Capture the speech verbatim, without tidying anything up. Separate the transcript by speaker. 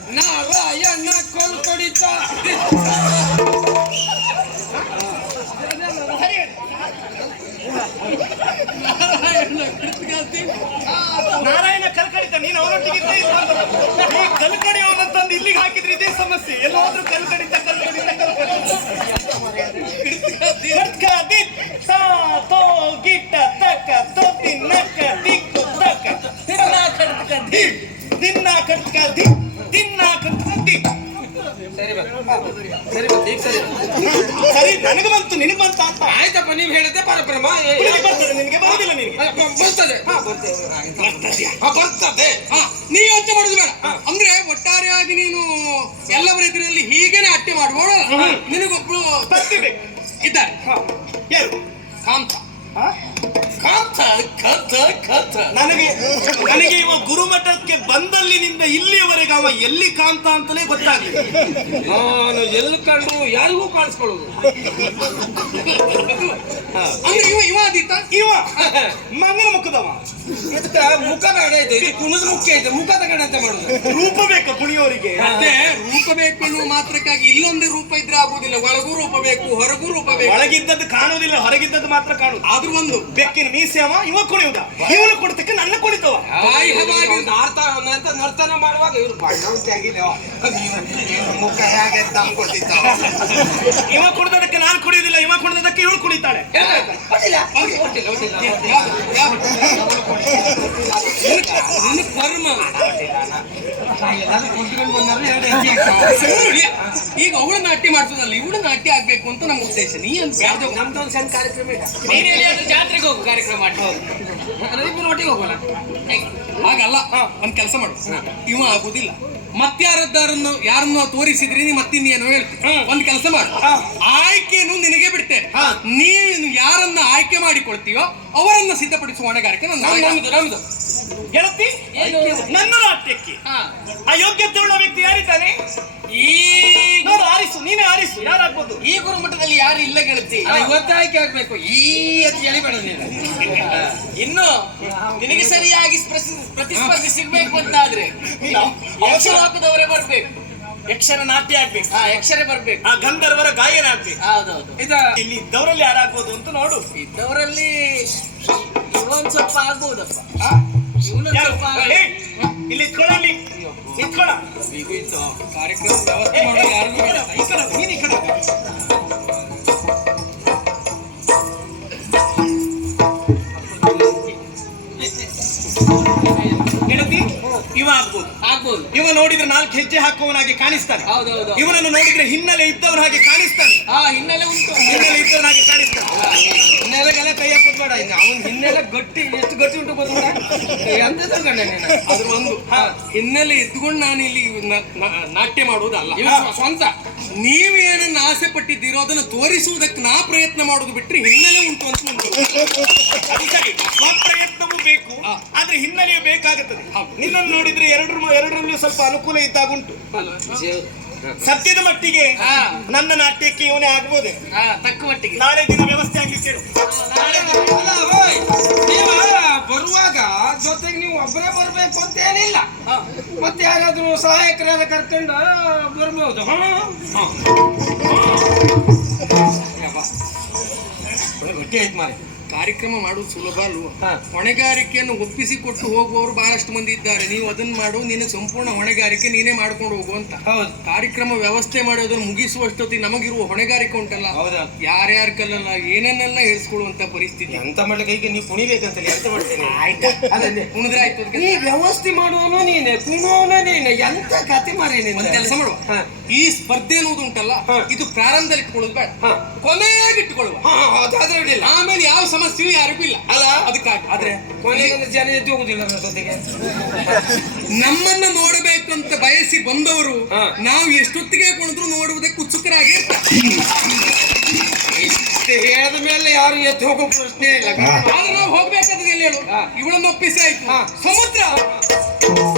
Speaker 1: ನಾರಾಯಣ ಕೊಲ್ಕೊಡಿತ
Speaker 2: ನಾರಾಯಣ ಕಲ್ಕಡಿತ ನೀನು ಅವರೊಟ್ಟಿಗೆ ಕಲ್ಕಡಿ ಅವನಂತಂದು ಇಲ್ಲಿಗೆ ಹಾಕಿದ್ರೆ ಇದೇ ಸಮಸ್ಯೆ. ಎಲ್ಲಾದ್ರೂ ಕಲ್ಕಡಿತ ಕಲ್ಕಡಿತ ಗಿಟ್ಟ ತಕ್ಕ ತೊತ್ತಿ ನಕ್ಕ ದಿಕ್ಕು ತಕ್ಕ ದಿನ್ನ ಕಡ್ಕ ದಿಕ್ ದಿನ್ನ ಕಡ್ಕ ದಿಕ್ ದಿನ್ನ ಕಡ್ಕ ದಿಕ್. ಸರಿ ನನಗೆ ಬಂತು ನಿನಗೆ ಬಂತ ಅಂತ
Speaker 1: ಆಯ್ತಪ್ಪ. ನೀವು ಹೇಳಿದ್ದೆ ಪರಬ್ರಹ್ಮ
Speaker 2: ಬರ್ತದೆ ನಿನಗೆ ಬರೋದಿಲ್ಲ. ನಿನಗೆ
Speaker 1: ಬರ್ತದೆ ಬರ್ತದೆ. ನೀ ಯೋಚನೆ ಮಾಡುದು ಬೇಡ. ಅಂದ್ರೆ ಒಟ್ಟಾರೆಯಾಗಿ ನೀನು ಎಲ್ಲವರ ಎದುರಲ್ಲಿ ಹೀಗೇನೆ ಅಟ್ಟೆ ಮಾಡುವ ನಿನಗೊಬ್ಳು
Speaker 2: ಬರ್ತಿರ್ಬೇಕು
Speaker 1: ಇದ್ದಾರೆ.
Speaker 2: ಯಾರು?
Speaker 1: ಕಾಂತ.
Speaker 2: ಕಾಂತ ಕಥ ಕಥ ನನಗೆ ನನಗೆ ಇವ ಗುರುಮಠಕ್ಕೆ ಬಂದಲ್ಲಿನಿಂದ ಇಲ್ಲಿಯವರೆಗೆ ಅವ ಎಲ್ಲಿ ಕಾಂತ ಅಂತಲೇ ಗೊತ್ತಾಗ್ಲಿಲ್ಲ.
Speaker 1: ನಾನು ಎಲ್ಲಿ ಕಂಡು ಯಾರಿಗೂ ಕಾಣಿಸ್ಕೊಳ್ಳುದು. ಅಂದ್ರೆ ಇವ ಇವ ಆದೀತ
Speaker 2: ಇವ ಮಂಗನ ಮುಖದವ.
Speaker 1: ಇದಕ್ಕ ಮುಖ ಬೇಡ ಇದೆ, ಇದು ಕುಣದ ಮುಖ್ಯ ಇದೆ. ಮುಖ ತಗೊಂಡಂತೆ ಮಾಡುದು.
Speaker 2: ರೂಪ ಬೇಕು ಕುಣಿಯೋರಿಗೆ.
Speaker 1: ಮತ್ತೆ ರೂಪ ಬೇಕು ಎನ್ನುವ ಮಾತ್ರಕ್ಕಾಗಿ ಇಲ್ಲೊಂದೇ ರೂಪ ಇದ್ರೆ ಆಗುದಿಲ್ಲ. ಒಳಗೂ ರೂಪ ಬೇಕು, ಹೊರಗೂ ರೂಪ ಬೇಕು.
Speaker 2: ಒಳಗಿದ್ದದ್ದು ಕಾಣುವುದಿಲ್ಲ, ಹೊರಗಿದ್ದದ್ದು ಮಾತ್ರ ಕಾಣುದು.
Speaker 1: ಆದ್ರೂ ಒಂದು
Speaker 2: ಬೆಕ್ಕಿನ ಮೀಸೆ ಅವ, ಇವ ಕುಣಿಯುವುದ. ಇವನು ಕೊಡ್ತಕ್ಕೆ ನನ್ನ ಕುಣಿತವ.
Speaker 1: ನರ್ತನ ಮಾಡುವಾಗ ಇವ್ರು ಮುಖ ಹೇಗೆ ಗೊತ್ತಿದ್ದಾವ.
Speaker 2: ಇವ ಕುಡಿದದಕ್ಕೆ ನಾನು ಕುಡಿಯುವುದಿಲ್ಲ, ಇವ ಕುಡಿದದಕ್ಕೆ ಇವಳು ಕುಣಿತಾಳೆ.
Speaker 1: ಕರ್ಮ. ಈಗ ಅವಳು ನಾಟ್ಯ ಮಾಡ್ತದಲ್ಲ, ಇವಳು ನಾಟ್ಯ ಆಗ್ಬೇಕು ಅಂತ ನಮ್ಮ ಉದ್ದೇಶ. ನೀ ಅಂತ ನಮ್ದೊಂದು ಸಣ್ಣ ಕಾರ್ಯಕ್ರಮ ಇದೆ. ಜಾತ್ರೆಗೆ ಹೋಗು ಕಾರ್ಯಕ್ರಮ ಮಾಡಿ ಒಟ್ಟಿಗೆ ಹೋಗೋಣ. ಹಾಗಲ್ಲ, ಒಂದ್ ಕೆಲಸ ಮಾಡು. ಇವ ಆಗುದಿಲ್ಲ. ಮತ್ತಾರದ್ದಾರನ್ನು ಯಾರನ್ನು ತೋರಿಸಿದ್ರಿ ನೀ ಮತ್ತಿನ್ನೇನು ಹೇಳ್ತೀನಿ. ಒಂದ್ ಕೆಲಸ ಮಾಡು, ಆಯ್ಕೆಯನ್ನು ನಿನಗೆ ಬಿಡ್ತೇನೆ. ನೀನು ಯಾರನ್ನ ಆಯ್ಕೆ ಮಾಡಿಕೊಳ್ತೀಯೋ ಅವರನ್ನ ಸಿದ್ಧಪಡಿಸುವ ಹೊಣೆಗಾರಿಕೆ ನಮ್ದು ನಮ್ದು
Speaker 2: ಗೆಳತಿ. ನನ್ನ ನಾಟ್ಯಕ್ಕೆ ಅಯೋಗ್ಯತೆ ಉಳ್ಳ ವ್ಯಕ್ತಿ ಯಾರಿದ್ದಾನೆ?
Speaker 1: ಈ
Speaker 2: ನೋಡು, ಆರಿಸು, ನೀನೇ ಆರಿಸು. ಯಾರಾಗ್ಬೋದು?
Speaker 1: ಈ ಗುರುಮಠದಲ್ಲಿ ಯಾರು ಇಲ್ಲ ಗೆಳತಿ. ಇವತ್ತು ಆಯ್ಕೆ ಆಗ್ಬೇಕು. ಈ ಅತಿ ಎಳಿಬೇಡ ನೀನು. ಇನ್ನು ನಿನಗೆ ಸರಿಯಾಗಿ ಪ್ರತಿಸ್ಪರ್ಧಿ ಸಿಗ್ಬೇಕು ಅಂತ ಆದ್ರೆ ಯಕ್ಷಲೋಕದವರೇ ಬರ್ಬೇಕು.
Speaker 2: ಯಕ್ಷರ ನಾಟ್ಯ ಆಗ್ಬೇಕು.
Speaker 1: ಹಾ, ಯಕ್ಷರೇ ಬರ್ಬೇಕು.
Speaker 2: ಆ ಗಂಧರ್ವರ ಗಾಯನ ಆಗ್ಬೇಕು.
Speaker 1: ಹೌದೌದು.
Speaker 2: ಇದ ಇಲ್ಲಿ ಇದ್ದವರಲ್ಲಿ ಯಾರಾಗ್ಬೋದು ಅಂತ ನೋಡು.
Speaker 1: ಇದ್ದವರಲ್ಲಿ ಇವನ್ ಸ್ವಲ್ಪ ಆಗ್ಬಹುದಪ್ಪ. ಇವನೊಂದು ಸ್ವಲ್ಪ
Speaker 2: ಇಲ್ಲಿ ಇಟ್ಕೊಳ್ಳಿ, ಇಟ್ಕೊಳ್ಳ.
Speaker 1: ಈಗ ಇತ್ತು ಕಾರ್ಯಕ್ರಮ ವ್ಯವಸ್ಥೆ ಮಾಡೋ ಯಾರಿಗೂ ಬೇಡ.
Speaker 2: ಈ ಕಡೆ ನೀನು ಈ ಕಡೆ ಗೆಳತಿ. ಇವ ಆಗ್ಬೋದು
Speaker 1: ಆಗ್ಬೋದು.
Speaker 2: ಇವ ನೋಡಿದ್ರೆ ನಾಲ್ಕು ಹೆಜ್ಜೆ ಹಾಕುವವನಾಗಿ ಕಾಣಿಸ್ತಾನೆ.
Speaker 1: ಹೌದೌದು.
Speaker 2: ಇವನನ್ನು ನೋಡಿದ್ರೆ ಹಿನ್ನೆಲೆ ಇದ್ದವನ ಹಾಗೆ ಕಾಣಿಸ್ತಾನೆ.
Speaker 1: ಹಾ, ಹಿನ್ನೆಲೆ ಉಂಟು.
Speaker 2: ಹಿನ್ನೆಲೆ ಇದ್ದವನ ಹಾಗೆ ಕಾಣಿಸ್ತಾನೆ.
Speaker 1: ಹಿನ್ನೆಲೆಗೆಲ್ಲ ಕೈ ಹಾಕೋದ್ ಬೇಡ. ಇನ್ನು ಅವನ್ ಹಿನ್ನೆಲೆ ಗಟ್ಟಿ ಎಷ್ಟು ಗಟ್ಟಿ ಉಂಟು ಗೊತ್ತಿಲ್ಲ. ಎಂತ ತಗೊಂಡೆ ನೀನು? ಅದ್ರ ಒಂದು ಹಿನ್ನೆಲೆ ಇದ್ಕೊಂಡು ನಾನು ಇಲ್ಲಿ ನಾಟ್ಯ ಮಾಡುವುದಲ್ಲ, ಸ್ವಂತ. ನೀವೇನನ್ನ ಆಸೆ ಪಟ್ಟಿದ್ದೀರೋ ಅದನ್ನ ತೋರಿಸುವುದಕ್ಕೆ ನಾ ಪ್ರಯತ್ನ ಮಾಡೋದು ಬಿಟ್ರೆ ಹಿನ್ನೆಲೆ ಉಂಟು ಅಂತ ಉಂಟು.
Speaker 2: ಅದು ಸರಿ, ಸ್ವಪ್ರಯತ್ನವೂ ಬೇಕು, ಆದ್ರೆ ಹಿನ್ನೆಲೆಯೂ ಬೇಕಾಗುತ್ತದೆ. ನಿನ್ನನ್ನು ನೋಡಿದ್ರೆ ಎರಡರ ಎರಡರಲ್ಲೂ ಸ್ವಲ್ಪ ಅನುಕೂಲ ಇದ್ದಾಗುಂಟು. ಸದ್ಯದ ಮಟ್ಟಿಗೆ ನನ್ನ ನಾಟ್ಯಕ್ಕೆ ಇವನೇ ಆಗ್ಬೋದೆ.
Speaker 1: ತಕ್ಕ ಮಟ್ಟಿಗೆ
Speaker 2: ನಾಳೆ ದಿನ ವ್ಯವಸ್ಥೆ ಆಗ್ಲಿಕ್ಕೆ ಹೇಳು.
Speaker 1: ಬರುವಾಗ ಜೊತೆಗೆ ನೀವು ಒಬ್ಬರೇ ಬರ್ಬೇಕು ಅಂತ ಏನಿಲ್ಲ. ಮತ್ತೆ ಯಾರಾದ್ರೂ ಸಹಾಯಕರೆಲ್ಲ ಕರ್ಕೊಂಡು ಬರ್ಬೋದು. ಗಟ್ಟಿ ಆಯ್ತು ಮಾರಿ. ಕಾರ್ಯಕ್ರಮ ಮಾಡುವುದು ಸುಲಭ ಅಲ್ವ? ಹೊಣೆಗಾರಿಕೆಯನ್ನು ಒಪ್ಪಿಸಿಕೊಟ್ಟು ಹೋಗುವವರು ಬಹಳಷ್ಟು ಮಂದಿ ಇದ್ದಾರೆ. ನೀವು ಅದನ್ನ ಮಾಡು, ನಿನ್ನ ಸಂಪೂರ್ಣ ಹೊಣೆಗಾರಿಕೆ ನೀನೇ ಮಾಡ್ಕೊಂಡು ಹೋಗುವಂತ. ಕಾರ್ಯಕ್ರಮ ವ್ಯವಸ್ಥೆ ಮಾಡೋದನ್ನು ಮುಗಿಸುವಷ್ಟೊತ್ತಿಗೆ ನಮಗಿರುವ ಹೊಣೆಗಾರಿಕೆ ಉಂಟಲ್ಲ, ಯಾರ್ಯಾರ ಕಲ್ಲಲ್ಲ ಏನೇನೆಲ್ಲ ಹೇಳಿಸ್ಕೊಳ್ಳುವಂತ ಪರಿಸ್ಥಿತಿ.
Speaker 2: ಅಂತ ಮಾಡ್ಲಿಕ್ಕೆ ಈಗ ನೀವು ಕುಣಿಬೇಕಂತಲ್ಲಿ ಎಂತ ಮಾಡ್ತೇನೆ.
Speaker 1: ಕುಣಿದ್ರೆ ಆಯ್ತು. ನೀ ವ್ಯವಸ್ಥೆ ಮಾಡುವನು ನೀನೆ, ಕುಣೋನು ನೀನೆ, ಎಂತ ಕತೆ ಮಾರೇ. ಒಂದು ಕೆಲಸ ಮಾಡುವ, ಈ ಸ್ಪರ್ಧೆ ಅನ್ನೋದು ಉಂಟಲ್ಲ, ಇದು ಪ್ರಾರಂಭದಲ್ಲಿ ಇಟ್ಕೊಳ್ಳೋದು ಬೇಡ, ಕೊನೆಯಾಗಿ ಇಟ್ಟುಕೊಳ್ಳುವ. ಆಮೇಲೆ ಯಾವ ಸಮಸ್ಯೆಯೂ ಯಾರಿಗೂ ಇಲ್ಲ ಅಲ್ಲ. ಅದಕ್ಕಾಗಿ ಆದ್ರೆ ಕೊನೆಗೆ ಜನ ಎದ್ದು ಹೋಗುದಿಲ್ಲ ಜೊತೆಗೆ. ನಮ್ಮನ್ನ ನೋಡಬೇಕಂತ ಬಯಸಿ ಬಂದವರು ನಾವು ಎಷ್ಟೊತ್ತಿಗೆ ಕುಣಿದ್ರು ನೋಡುವುದಕ್ಕೆ ಉತ್ಸುಕರಾಗಿ ಹೇಳಿದ ಮೇಲೆ ಯಾರು ಎದ್ದು ಹೋಗೋ ಪ್ರಶ್ನೆ ಇಲ್ಲ. ಆದ್ರೆ ನಾವು ಹೋಗ್ಬೇಕಾದ್ರೆ ಎಲ್ಲಿ ಹೇಳು, ಇವಳನ್ನು ಒಪ್ಪಿಸಿ ಆಯ್ತು. ಸಮುದ್ರ